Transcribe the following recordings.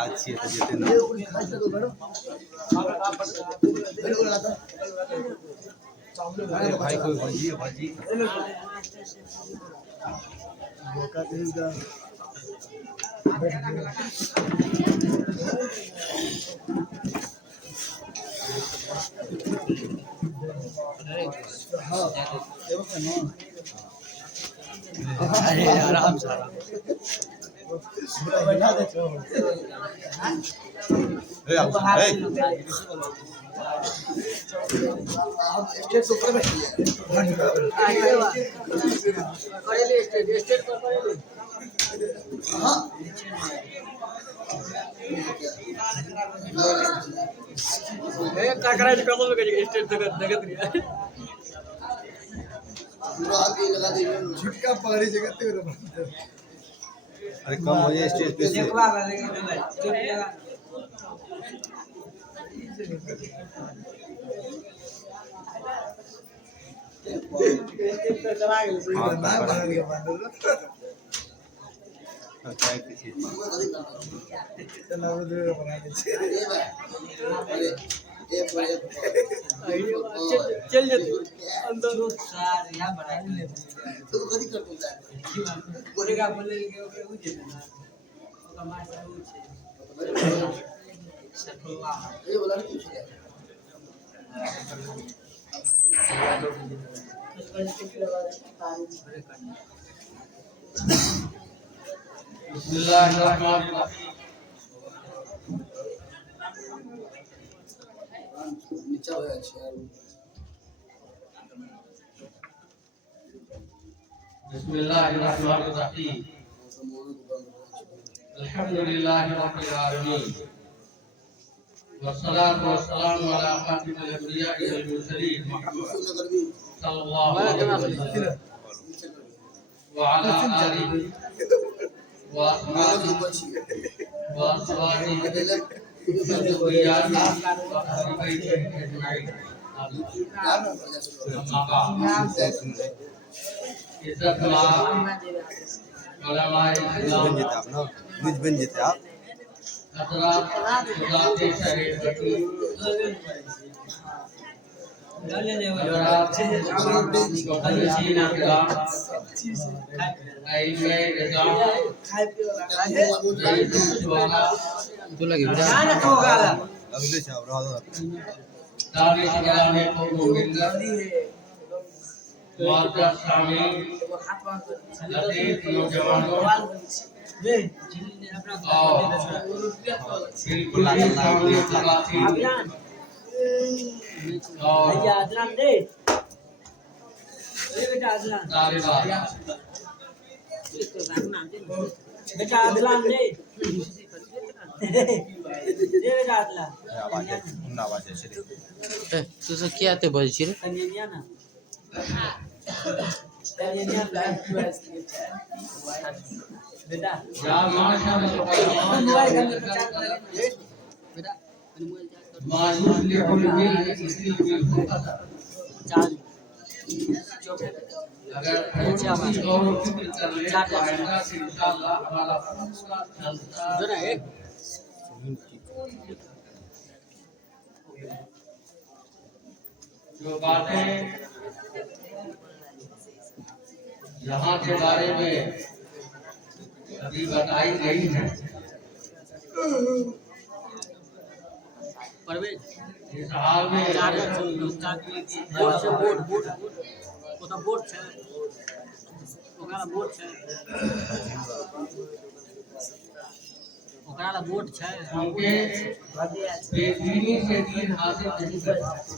अच्छी है जेते ना भाई कोई भाजी है भाजी मौका देगा अरे आराम से झुटका पकड़ी जगह अरे कम हो जाए स्टेज पे से चल जाते अंदर यहाँ बना तो कभी कर दूँगा बोले का बोले के उठे ना कमाल से उठे ये बोला नहीं कुछ बिस्मिल्लाहिर्रहमानिर्रहीम नीचे हो अच्छा बिस्मिल्लाहिर्रहमानिर्रहीम अल्हम्दुलिल्लाहि रब्बिल आलमीन वस्सलातु वस्सलामु अला खातिमिल अंबिया'i वल मुरसलीन मुहम्मद सल्लल्लाहु अलैहि वसल्लम व अला आलिहि व असहाबिहि व असवाजिहि व ज़ुर्रिय्यतिहि व अहली बैतिहि अजमईन अम्मा बाद इज्जत उलमाए इस्लाम निज बन जेते आप हजरात खुदाते शरीयती मुदर्रिसीन किराम आइमे निज़ाम तो लगे ना तो गाला अगले शाम रात दानिश किराम को मिलकर माता स्वामी लतीफ नौजवानों बिल्कुल ही सामने खड़ा और बेटा अदलान दे बेटा अदलान आवाज तुझं क्या ते बोलशील कन्या ना बेटा मायूस लेकिन मिल इसलिए चाल अगर किसी और फिक्र कर ले तो आइंदा से इंशाल्लाह हमारा पूरा चलता जरा एक जो बातें यहाँ के बारे में अभी बताई गई है परवेज इस हाल में चार बोर्ड से बोर्ड बोर्ड वो तो बोर्ड है ओकरा बोर्ड है ओकरा बोर्ड है उनके बेदीनी से दीन हासिल नहीं कर पाते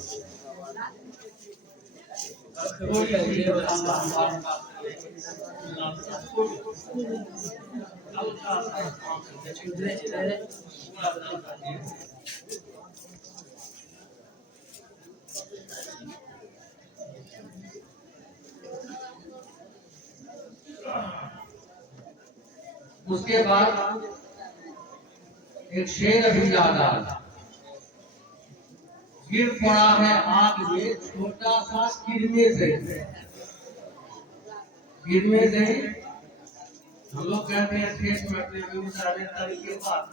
उसके बाद एक शेर अभी याद आ गिर पड़ा है आग में छोटा सा गिरने से हम लोग कहते हैं ठेस में अपने सारे तरीके बात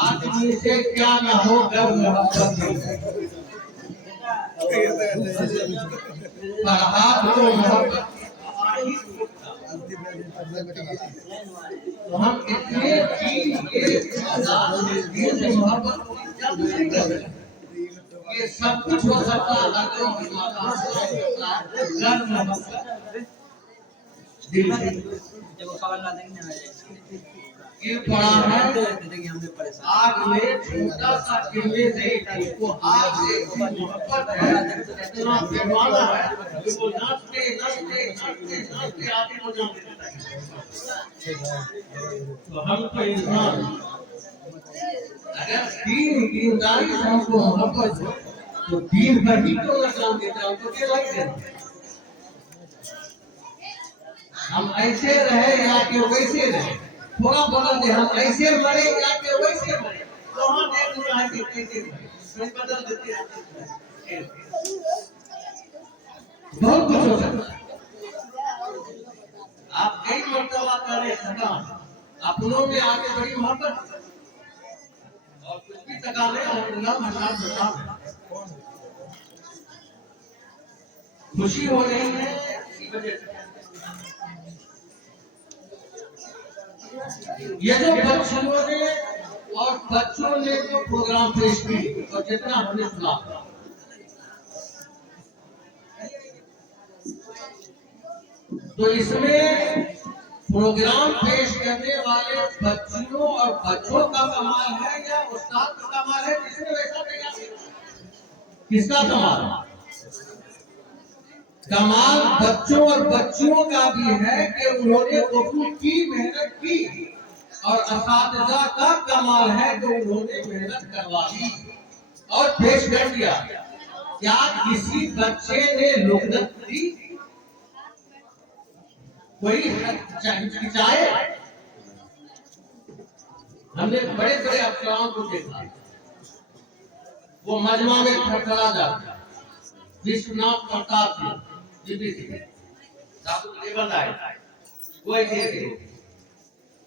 आदमी से क्या न हो तो हम इतने ये सब कुछ हो सकता है ये पड़ा है आग में छोटा सा गिरने से इसको आग से मोहब्बत है इतना पैमाना है कि वो नाचते नाचते नाचते नाचते आगे हो जाते तो हम तो इंसान अगर दीनदारी से हमको मोहब्बत हो तो दीन पर ही क्यों ना काम देता हमको क्या लगता है हम ऐसे रहे या कि वैसे रहे थोड़ा बदल दे हम ऐसे मरे या कि वैसे मरे कहाँ देख रहा है कि कैसे मरे बदल देते हैं बहुत कुछ हो सकता है आप कई मर्तबा करें थकान अपनों में आगे बड़ी मोहब्बत और कुछ भी थकान है अल्लाह मसाल बता खुशी हो रही है इसी वजह से ये जो बच्चों ने और बच्चों ने जो प्रोग्राम पेश की और जितना हमने सुना तो इसमें प्रोग्राम पेश करने वाले बच्चियों और बच्चों का कमाल है या उस्ताद का कमाल है जिसने वैसा तैयार किया किसका कमाल कमाल बच्चों और बच्चियों का भी है कि उन्होंने बहुत की मेहनत की और असातिज़ा का कमाल है कि उन्होंने मेहनत करवाई और पेश कर दिया क्या किसी बच्चे ने लुग़त दी कोई हिचकिचाए हमने बड़े बड़े अफसराओं को देखा वो मजमा में खड़खड़ा जाता विश्वनाथ प्रताप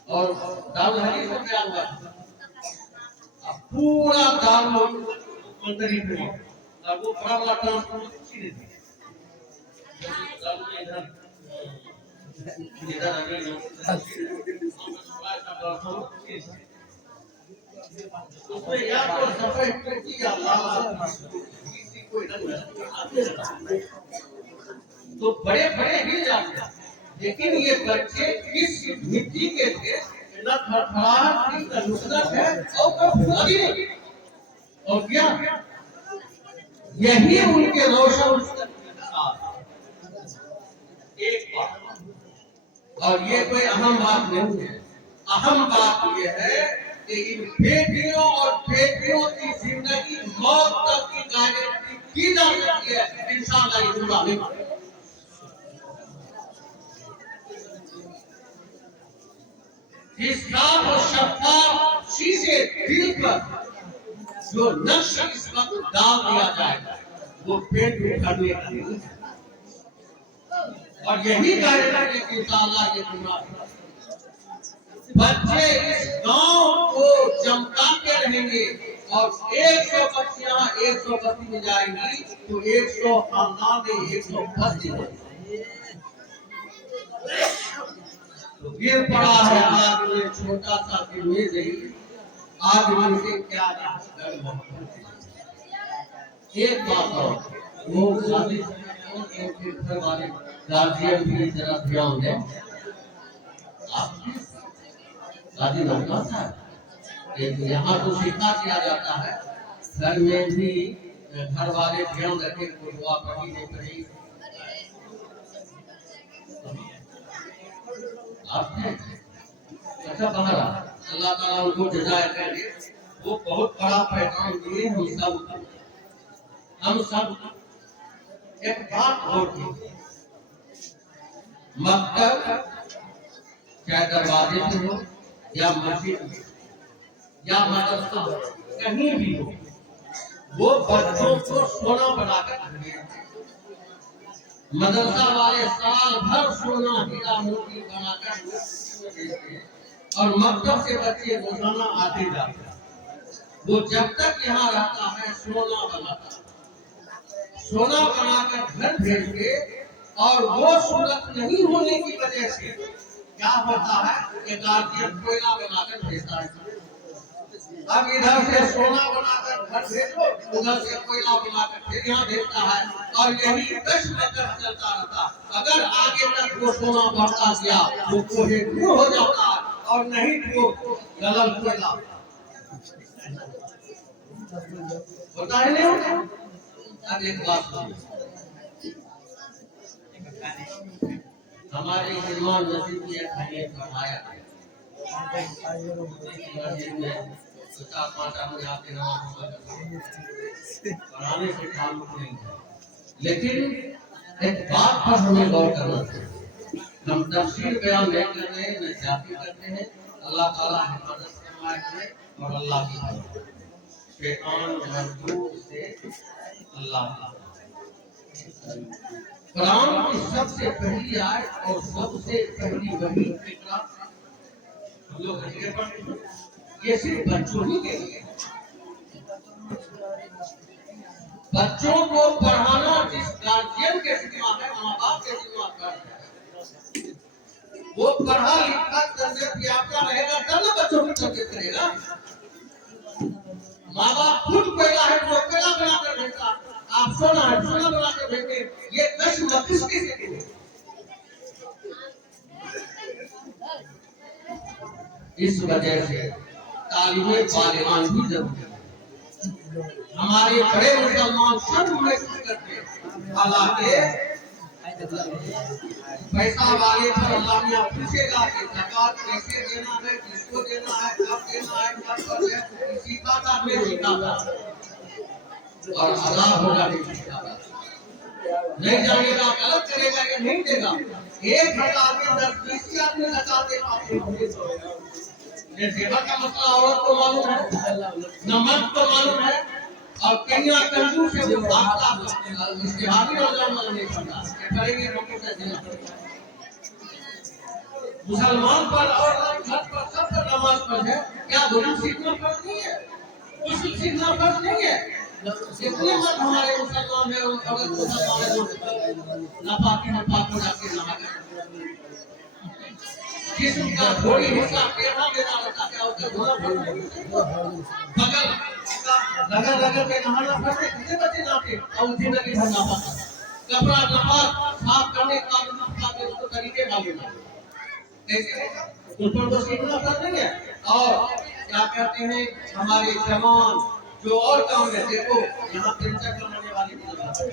और दाऊद हरीश को क्या हुआ पूरा दाऊद मंत्री पे और वो बड़ा बड़ा ट्रांसफॉर्मर कुछ नहीं दिया। इधर आगे उसमें या तो सफेद टोपी या लाल कोई रंग तो बड़े बड़े हिल जाते हैं। लेकिन ये बच्चे किस मिट्टी के थे न थरथराहट की न नुकसान है और कभी नहीं। और क्या यही उनके रोशन एक बात। और ये कोई अहम बात नहीं है। अहम बात ये है कि इन बेटियों और बेटियों की जिंदगी मौत तक की गारंटी की जा सकती है। इंशाअल्लाह ये पूरा नहीं। इस काम और शफाफ शीशे दिल पर जो नक्श इस वक्त डाल दिया जाएगा वो पेट उठाने का नहीं है। और यही गारंटी है कि इंशाअल्लाह ये पूरा बच्चे इस गांव को चमका के रहेंगे। और 100 बच्चियां 100 बच्ची में जाएंगी तो 100 खानदान में 100 बच्ची तो गिर पड़ा है आज में छोटा सा गिरने नहीं। आज मन से क्या एक बात और वो शादी घर वाले गार्जियन भी जरा ध्यान दें। शादी लड़का था यहाँ तो सीखा किया जाता है। घर में भी घर वाले ध्यान रखें कोई दुआ कभी नहीं करी। आपने अच्छा बाहर अल्लाह ताला उनको जज़ाए करे। वो बहुत बड़ा पैगाम दिए हम सब एक बात और की मकतब चाहे दरवाजे पे हो या मस्जिद या मदरसा कहीं भी हो वो बच्चों को सोना बनाकर मदरसा वाले साल भर सोना हीरा मोती बनाकर और मकतब से बच्चे रोजाना आते जाते। वो जब तक यहाँ रहता है सोना बनाकर घर भेज के और वो सूरत नहीं होने की वजह से क्या होता है कि गार्जियन कोयला बनाकर भेजता है। अब इधर से सोना बनाकर घर भेजो उधर से कोयला बनाकर फिर यहाँ भेजता है और यही कष्ट चलता रहता। अगर आगे तक वो सोना बढ़ता गया तो कोहे दूर हो जाता है और नहीं तो गलत कोयला होता है नहीं होता। अब एक बात हमारे निर्माण नसीब की अहमियत बढ़ाया पढ़ाने से ताल्लुक नहीं है। लेकिन एक बात पर हमें गौर करना चाहिए। हम तफसील बयान नहीं कर रहे हैं न जाती करते हैं। अल्लाह ताला हिफाजत फरमाए और अल्लाह की शैतान मजबूर से अल्लाह कुरान की सबसे पहली आयत और सबसे पहली वही फिक्रा हम लोग ये सिर्फ बच्चों ही के लिए। बच्चों को पढ़ाना जिस गार्जियन के जिम्मा है माँ बाप के जिम्मा पर वो पढ़ा लिखा तरबियत याफ्ता रहेगा तब ना बच्चों की तरबियत करेगा। माँ बाप खुद कोयला है तो कोयला बनाकर भेजता। आप सोना है सोना बनाकर भेजते। ये कष्ट किसके से इस वजह से तालीमे बालिगान भी जरूरी है। हमारे बड़े मुसलमान सब महसूस करते हैं। हालांकि पैसा वाले पर अल्लाह ने पूछेगा कि ज़कात कैसे देना है, किसको देना है, कब देना है, कब है, सिखाता में सिखाता और अजाब होगा नहीं जानेगा गलत करेगा या नहीं देगा। 1000 में 10-20 आदमी ज़कात दे पाते हैं। ये सेवा का मसला औरत को मालूम है, नमक को मालूम है और कन्या कंजू से वो भागता इसके हाथी और जान नहीं पड़ता करेंगे मौके से देना पड़ेगा। मुसलमान पर और घर पर सब पर नमाज पर है। क्या गुरु सीखना फर्ज नहीं है? कुछ सीखना फर्ज नहीं है। जितने मत हमारे मुसलमान है अगर मुसलमान है नापाकी में पाक हो जाते हैं नहा के जिस्म का थोड़ी हिस्सा टेढ़ा मेढ़ा होता है उसके बगल लगा लगा के नहाना पड़ते कितने बच्चे नहाते और जिंदगी भर ना पाता कपड़ा नपाक साफ करने का उसको तरीके मालूम है कैसे ऊपर को सीखना पड़ता है और क्या कहते हैं हमारे जवान जो और काम है देखो यहाँ पेंशन कमाने वाले की जरूरत है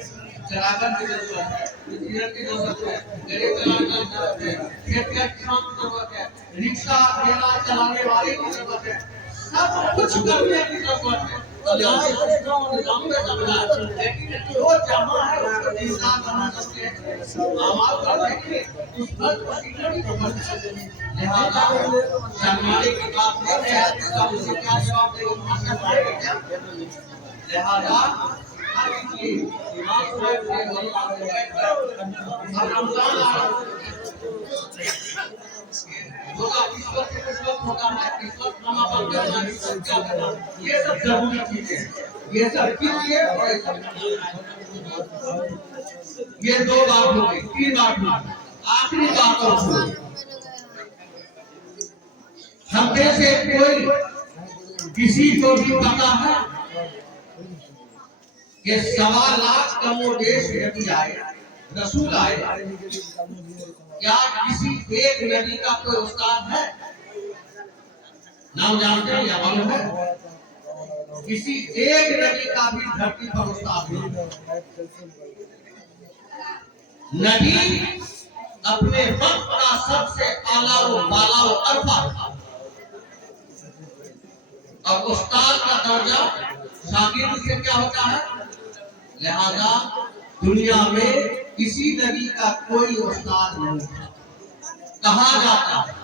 चरागन की जरूरत है इंजीनियर की जरूरत है गाड़ी चलाने की जरूरत है खेत के किसान की जरूरत है रिक्शा ठेला चलाने वाले की जरूरत है सब कुछ करने की जरूरत है निजाम में सब है लेकिन जो जमा है उसको इंसान बना सकते हैं आवाज करने के उस पर को सीखने की जरूरत है लिहाजा शर्माने की बात नहीं है तब उसे क्या जवाब देगा लिहाजा हर चीज दिमाग से रमजान आ रहा होगा इस वक्त से कुछ वक्त होता है इस वक्त हम अपन करना इस वक्त क्या करना ये सब जरूरी चीजें ये सब किए और ये दो बात हो गई तीन बात हो गई आखिरी बात और हम में से कोई किसी को भी पता है कि 1.25 लाख कमोबेश नबी आए रसूल आए क्या किसी एक नबी का कोई उस्ताद है नाम जानते हैं या मालूम है किसी एक नबी का भी धरती पर उस्ताद नहीं नबी अपने वक्त का सबसे आला व बाला व अरफा और उस्ताद का दर्जा शागिर्द से क्या होता है लिहाजा दुनिया में किसी नबी का कोई उस्ताद नहीं था कहा जाता है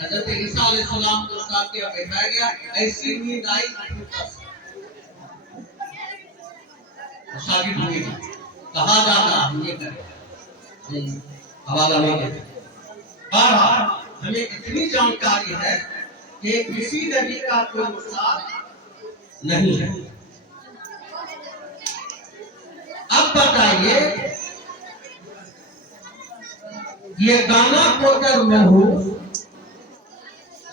हज़रत ईसा अलैहिस्सलाम को उस्ताद के बैठाया गया ऐसी नींद आई शागिर्द हुई कहा जाता हम ये करें हवाला नहीं देते बहरहाल हमें इतनी जानकारी है कि किसी नबी का कोई उस्ताद नहीं है अब बताइए ये गाना कोटर में हो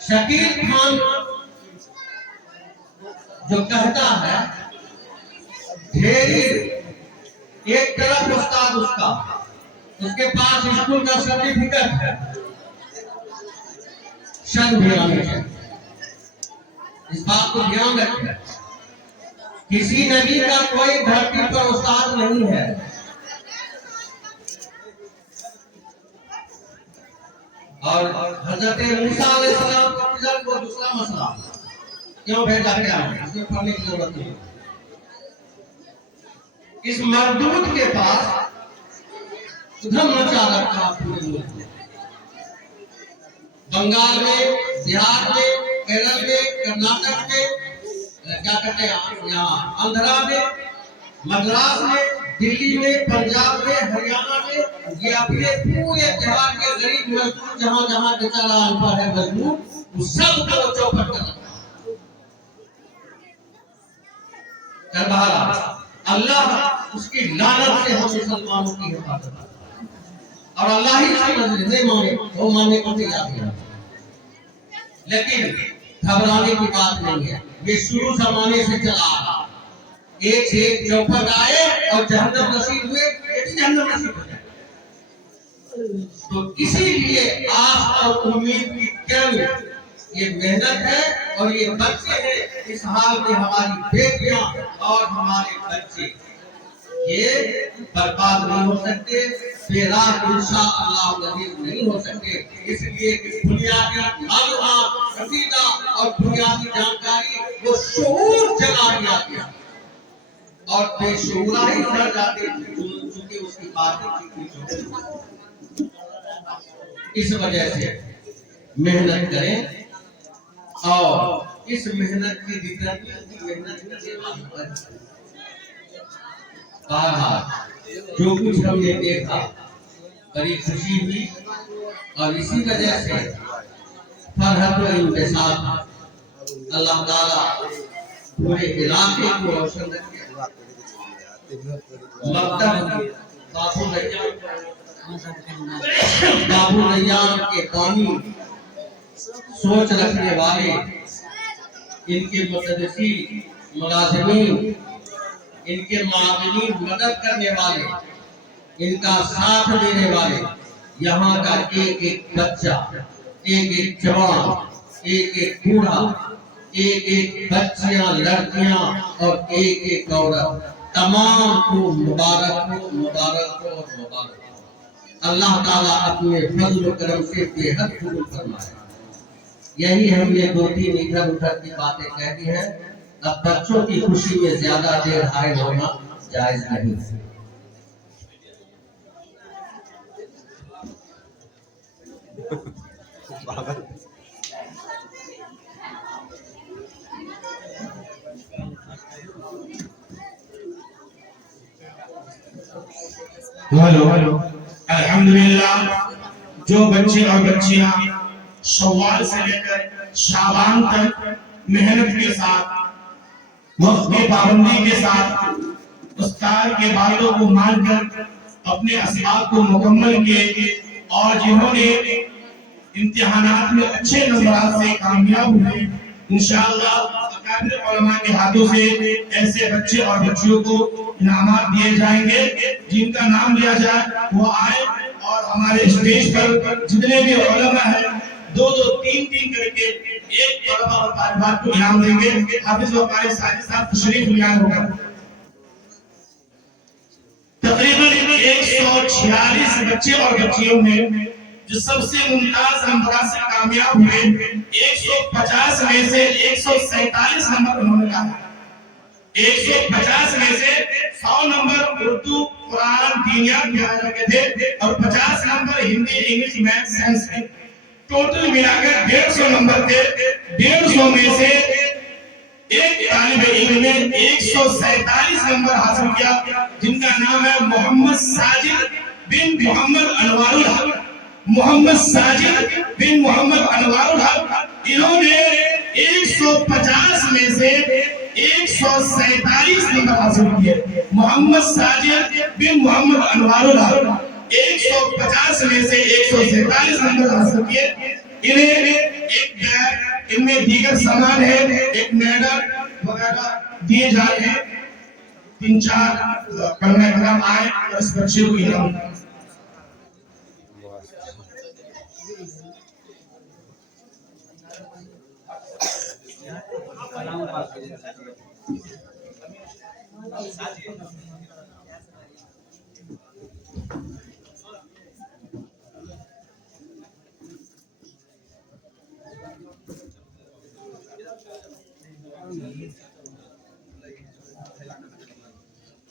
शकील खान जो कहता है ढेरी एक तरफ उस्ताद उसका उसके पास स्कूल का सर्टिफिकेट है शन ध्यान है इस बात को ध्यान रखें किसी नबी का कोई धरती पर उस्ताद नहीं है और हजरत मूसा अलैहिस्सलाम का फिजल को दूसरा मसला क्यों भेजा गया इसमें पढ़ने की जरूरत नहीं इस मरदूद के पास उधम मचा रखा पूरे मुल्क में बंगाल में बिहार में केरल में कर्नाटक में क्या कहते हैं यहाँ आंध्रा में मद्रास में दिल्ली में पंजाब में हरियाणा में ये अपने पूरे बिहार के गरीब मजदूर जहाँ जहाँ बेचारा अनपढ़ है मजदूर उस सब को चौपट कर रहा अल्लाह उसकी लानत से हम मुसलमानों की हिफाजत और अल्लाह ही नहीं माने वो मानने को तैयार है लेकिन घबराने की बात नहीं है ये शुरू जमाने से चला आ रहा एक से एक चौपट आए और जहन्नम नसीब हुए ये भी जहन्नम नसीब हो जाए तो इसीलिए आस और उम्मीद की जंग ये मेहनत है और ये बच्चे हैं इस हाल में हमारी बेटियां और हमारे बच्चे ये बर्बाद नहीं हो सकते बेराह इंशाअल्लाह नजीब नहीं हो सकते इसलिए कि बुनियादी मालूमात अकीदा और बुनियादी जानकारी वो शऊर जगा दिया गया और बेशऊरा ही रह जाते क्योंकि उसकी बातें इस वजह से मेहनत करें और इस मेहनत की मेहनत करने वाली पर जो कुछ हमने देखा बड़ी खुशी हुई और इसी वजह से फरहत व इंतशार अल्लाह ताला पूरे इलाके को रोशन रखे। मकतब बाबू नैयार के बानी, सोच रखने वाले, इनके मुदर्रिसी, मुलाजिमीन, इनके मामलीन, मदद करने वाले, इनका साथ देने वाले, यहाँ का एक एक बच्चा, एक एक जवान, एक एक बूढ़ा, एक एक बच्चियां, लड़कियां और एक एक औरत, तमाम को मुबारक हो, मुबारक हो और मुबारक हो। अल्लाह ताला अपने फजल करम से बेहद कबूल फरमाए। यही हमने 2-3 इधर उधर की बातें कह दी हैं। अब बच्चों की खुशी में ज्यादा देर हायल होना जायज नहीं है। हेलो अल्हम्दुलिल्लाह। जो बच्चे और बच्चियां शव्वाल से लेकर शाबान तक मेहनत के साथ, वक्त की पाबंदी के साथ उस्ताद के बातों को मानकर अपने असबाब को मुकम्मल किए और जिन्होंने इम्तिहानात में अच्छे नंबरात से कामयाब हुए, इंशाअल्लाह अकाबिर उलमा के हाथों से ऐसे बच्चे और बच्चियों को इनामात दिए जाएंगे। जिनका नाम लिया जाए वो आए और हमारे स्टेज पर जितने भी उलमा हैं 2-2, 3-3 करके एक तलबा और तालिबात को इनाम देंगे। हाफिज व कारी साहब तशरीफ ले आए होगा। तकरीबन 146 बच्चे और बच्चियों में जो सबसे मुमताज नंबर से कामयाब हुए, 150 में से 147 नंबर उन्होंने लाया। 150 में से 100 नंबर उर्दू, कुरान, दीनियात में थे और 50 number Hindi, English, math, science में। टोटल मिलाकर 150 नंबर थे। 150 में से एक तालिब इल्म ने 147 नंबर हासिल किया, जिनका नाम है मोहम्मद साजिद बिन मोहम्मद अनवारुल हक। मोहम्मद साजिद बिन मोहम्मद अनवारुल हक, इन्होंने 150 में से 147 नंबर हासिल किए। मोहम्मद साजिद बिन मोहम्मद अनवारुल हक 150 में से 147 नंबर हासिल किए। इन्हें एक बैग, इनमें दीगर सामान है, एक मेडल वगैरह दिए जा रहे हैं। 3-4 कलमा इकराम आए और इस बच्चे को इनाम।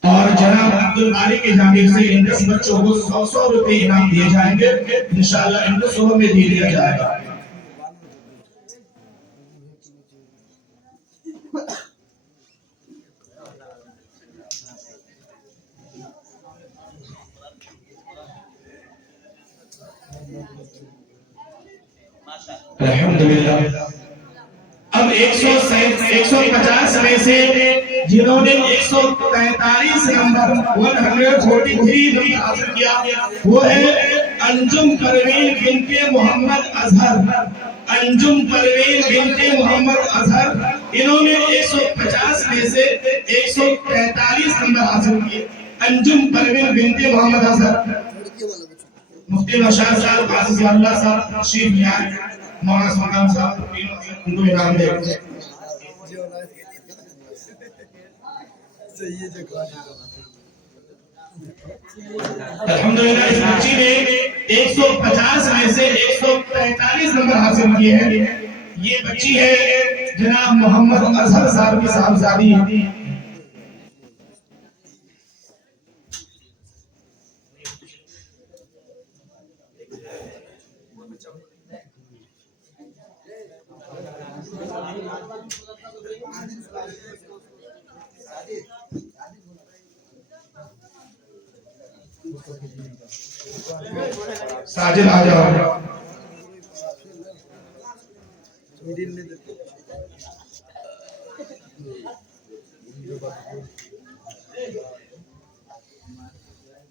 और जनाब अब्दुल बारी की जानिब से इन 10 बच्चों को 100 रुपए इनाम दिए जाएंगे। इंशाअल्लाह इनको सुबह में दे दिया जाएगा। अल्हम्दुलिल्लाह। अब 150 में से जिन्होंने 143 नंबर 143 हासिल किया, वो है अंजुम परवीन बिनते मोहम्मद अजहर। अंजुम परवीन बिनते मोहम्मद अजहर, इन्होंने 150 में से 143 नंबर हासिल किए। अंजुम परवीन बिनते मोहम्मद अजहर। मुफ्ती नौशाद साहब, काजी अल्लाह साहब तशरीफ ले आए। मौलाना सुल्तान साहब उनको इनाम देंगे। अल्हम्दुलिल्लाह, इस बच्ची ने 150 में से 143 नंबर हासिल किए हैं। ये बच्ची है जनाब मोहम्मद अजहर साहब की साहबजादी है। साजिद आ जाओ।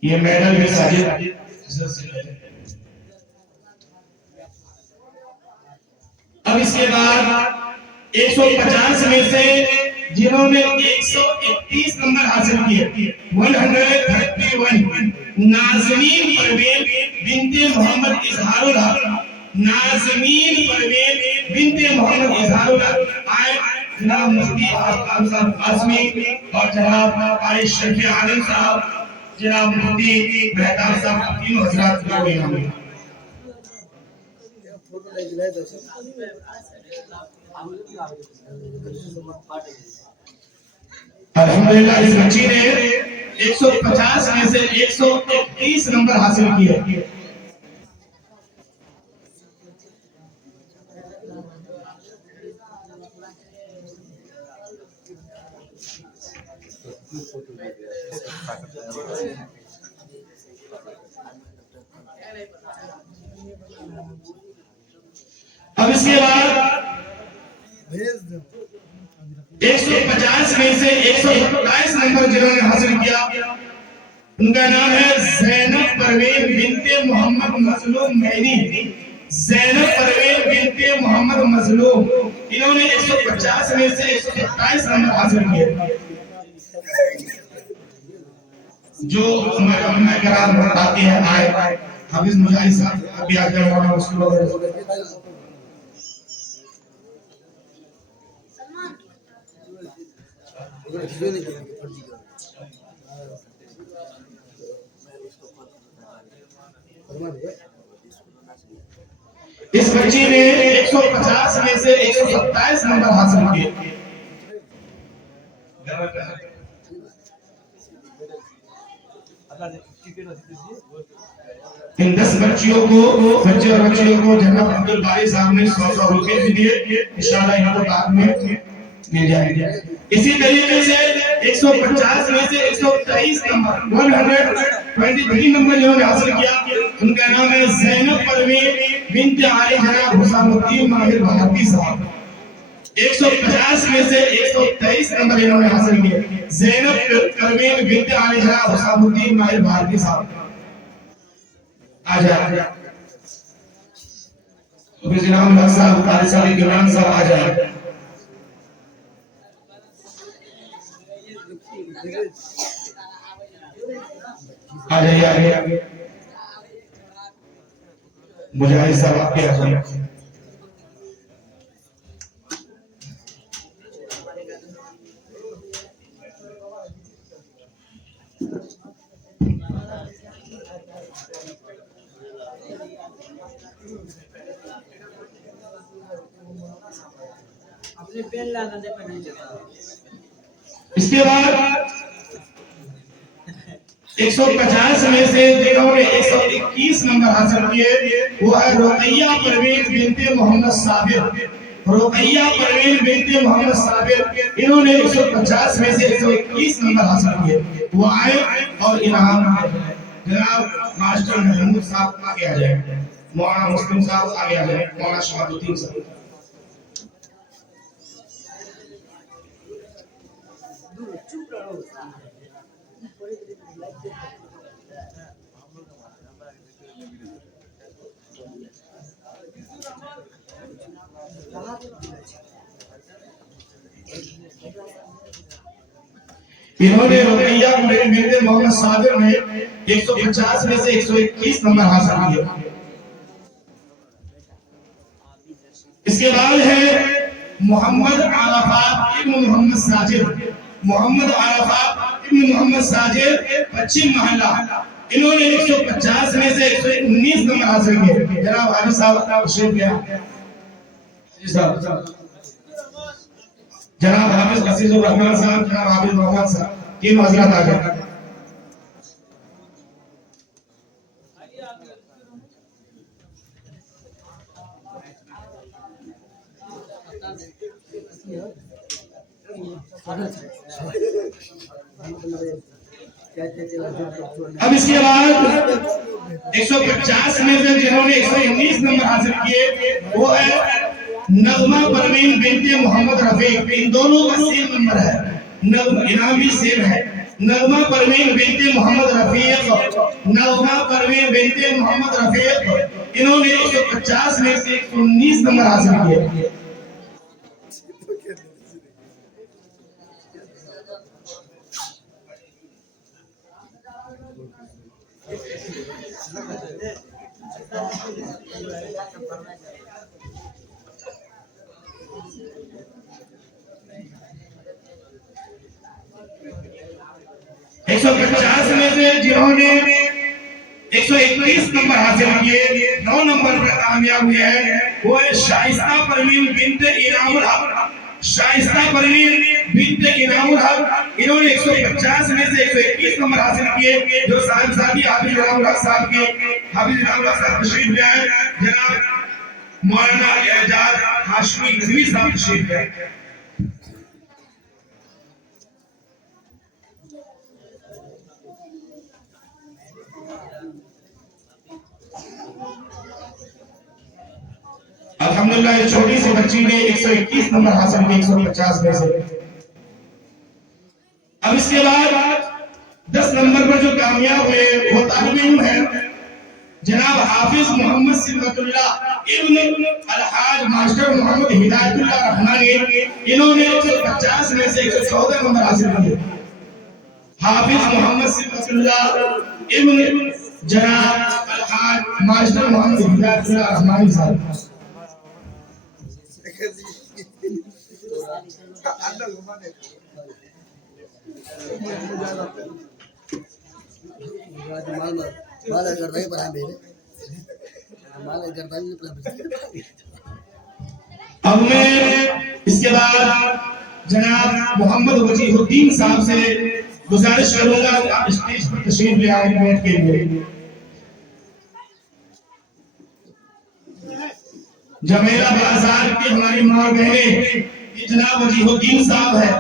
ये मेडल भी साजिद। अब इसके बाद 150 में से जिन्होंने 131 नंबर हासिल किए, 131, नाज़मीन परवीन बिनते मोहम्मद इजहारुल हक, नाज़मीन परवीन बिनते मोहम्मद इजहारुल हक आए। जनाब मुफ्ती आफताब साहब आज़मी और जनाब कारी शरीफ आलम साहब, जनाब मुफ्ती मेहताब साहब, तीनों हजरात को इनाम। अल्हम्दुलिल्लाह इस बच्ची ने 150 में से 131 नंबर हासिल किए। अब इसके बाद 150 में से 127 नंबर जिन्होंने हासिल किया, उनका नाम है ज़ैनब परवीन बिनते मोहम्मद मजलूम मैनी। ज़ैनब परवीन बिनते मोहम्मद मजलूम, इन्होंने 150 में से 127 नंबर हासिल किए। जो मैं करार बताते हैं आए हाफिज मुजाहिद साहब अभी आ जाए उसको। इस बच्ची ने 150 में से 127 नंबर हासिल किए। इन 10 बच्चियों को जनाब अब्दुल बारी साहब ने 100 रुपए भी दिए, इंशाल्लाह इनको बाद में मिल जाएंगे। इसी तरीके से 150 में से 123 नंबर 123 नंबर जिन्होंने हासिल किया, उनका नाम है ज़ैनब परवीन बिनते आली जनाब हुसैनुद्दीन माहिर भारती साहब। 150 में से 123 नंबर इन्होंने हासिल किए। ज़ैनब परवीन बिनते आली जनाब हुसैनुद्दीन माहिर भारती साहब आ जाए। जनाब हक साहब कारी साहब गिलान साहब आ जाए। आ जाइए आगे। मुजाहिद साहब आपके आ जाइए। अपने पेन लाना दे पर नहीं चलता। इसके बाद 150 में से जिन्होंने 121 नंबर हासिल किए, वो है रुकैया परवीन बिनते मोहम्मद साबिर। रुकैया परवीन बिनते मोहम्मद साबिर, इन्होंने 150 में से 121 नंबर हासिल किए। वो आए और इनाम जनाब मास्टर महमूद साहब आगे आ जाए, मौलाना मुस्लिम साहब आगे आ जाए, मौलाना शहाबुद्दीन साहब। इन्होंने रुकैया बिनते मोहम्मद साबिर ने 150 में से 121 नंबर हासिल किए। इसके बाद है मोहम्मद आराफात इब्न मोहम्मद साजिद। मोहम्मद आराफात इब्न मोहम्मद साजिद पश्चिम मोहल्ला, इन्होंने 150 में से 119 नंबर हासिल किए। जनाब हाजी साहब तशरीफ ले आए। जी साहब, जनाब हाफिज अजीजुर रहमान साहब, जनाब हाफिज मोहम्मद साहब, तीन हजरत आ गए। अब इसके बाद 150 में से जिन्होंने 119 नंबर हासिल किए, वो है नगमा परवीन बिनते मोहम्मद रफीक। इन दोनों का सेम नंबर है, इनाम भी सेम है। नगमा परवीन बिनते मोहम्मद रफीक, नगमा परवीन बिनते मोहम्मद रफीक, इन्होंने 150 में से 119 नंबर हासिल किए। एक 150 में से जिन्होंने 121 नंबर हासिल किए, 9 नंबर पर कामयाब हुए हैं, वो है शाइस्ता परवीन बिनते इनामुल हक। शाइस्ता परवीन बिनते इनामुल हक, इन्होंने 150 में से 121 नंबर हासिल किए, जो साहिबजादी हाफिज इनामुल हक साहब के हाफिज इनामुल हक साहब तशरीफ ले आए। जनाब मौलाना एजाज हाशमी नदवी साहब तशरीफ ले आए। अल्हम्दुलिल्लाह इस छोटी सी बच्ची ने 121 नंबर हासिल किए 150 में से। अब इसके बाद 10 नंबर पर जो कामयाब हुए वो तालिब इल्म है जनाब हाफिज मोहम्मद सिमतुल्लाह इब्न अलहाज मास्टर मोहम्मद हिदायतुल्लाह रहमानी, इन्होंने 150 में से 114 नंबर हासिल किए। हाफिज मोहम्मद सिमतुल्लाह इब्न जनाब अलहाज मास्टर मोहम्मद हिदायतुल्लाह रहमानी साहब। अब मैं इसके बाद जनाब मोहम्मद वजीहुद्दीन साहब से गुजारिश करूंगा आप स्टेज पर तशरीफ ले आए बैठ के लिए। जमेला बाजार की हमारी मां बहने जनाब वजीहुद्दीन साहब है,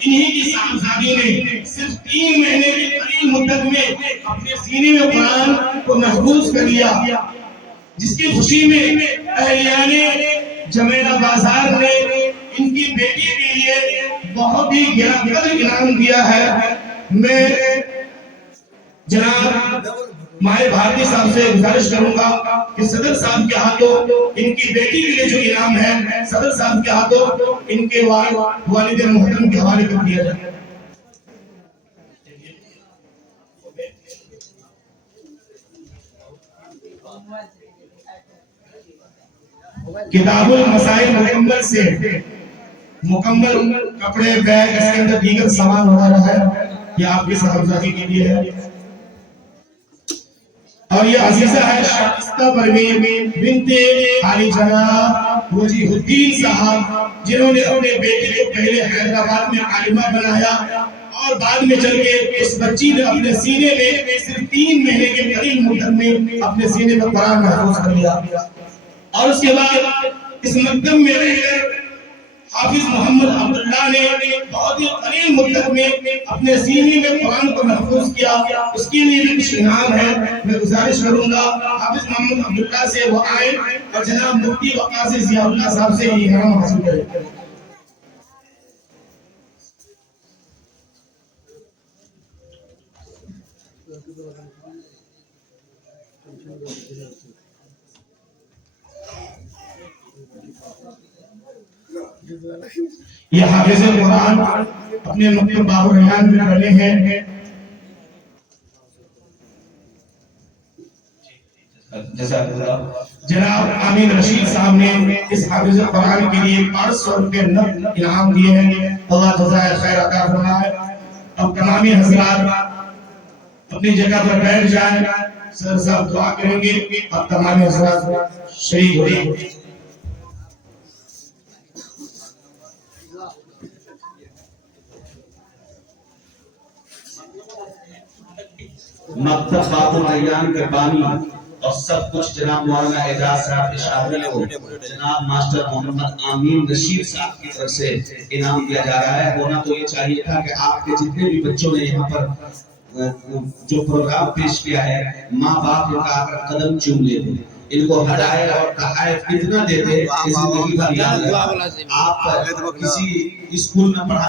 इन्हीं की साहबजादियों ने सिर्फ 3 महीने की करीब मुद्दत में अपने सीने में कुरान को महफूज कर लिया, जिसकी खुशी में अहलियाने जमेला बाजार ने इनकी बेटी के लिए बहुत ही गिराकदर इनाम दिया है। मैं जनाब माए भारती साहब से गुजारिश करूंगा कि सदर साहब के हाथों इनकी बेटी के लिए जो इनाम है सदर साहब के हाथों इनके वालिद मोहतरम के हवाले कर दिया जाए। किताबुल मसाइल मुकम्मल से मुकम्मल कपड़े बैग इसके अंदर दीगर सामान वगैरह है, ये आपकी साहबजादी के लिए है। और ये अजीजा है शाइस्ता परवीन बिनते आली जनाब वजीहुद्दीन साहब, जिन्होंने अपने बेटे को पहले हैदराबाद में आलिमा बनाया और बाद में चल के इस बच्ची ने अपने सीने में सिर्फ 3 महीने के करीब मुद्दत में अपने सीने में कुरान महफूज कर लिया। और उसके बाद इस मकदम में रहकर हाफिज मोहम्मद अब्दुल्लाह ने बहुत ही करीब मुद्दत में अपने सीने में कुरान को महफूज किया, उसके लिए भी कुछ इनाम है। मैं गुजारिश करूंगा हाफिज मोहम्मद अब्दुल्लाह से वो आए और जनाब मुफ्ती वकासी जियाउल्लाह साहब से ये इनाम हासिल करें। ये हाफिज कुरान अपने मकतब बाबुल रैयान में बने हैं। जनाब आमीन रशीद साहब ने इस हाफिज कुरान के लिए 500 रुपए नकद इनाम दिए हैं। अल्लाह जज़ाए खैर अता फरमाए। अब तमामी हज़रात अपनी जगह पर बैठ जाएं, सर साहब दुआ करेंगे। अब तमामी हज़रात शहीद हो जाएंगे। मकतब बाबुल रैयान के बानी और सब कुछ जनाब मौलाना एजाज साहब के शागिर्द को जनाब मास्टर मोहम्मद आमीन रशीद साहब की तरफ से इनाम दिया जा रहा है। होना तो ये चाहिए था कि आपके जितने भी बच्चों ने यहाँ पर जो प्रोग्राम पेश किया है, माँ बाप इनका आकर कदम चूम लेते, इनको हटाए और तहफ़्फ़ुज़ कितना देते, आप किसी स्कूल में पढ़ा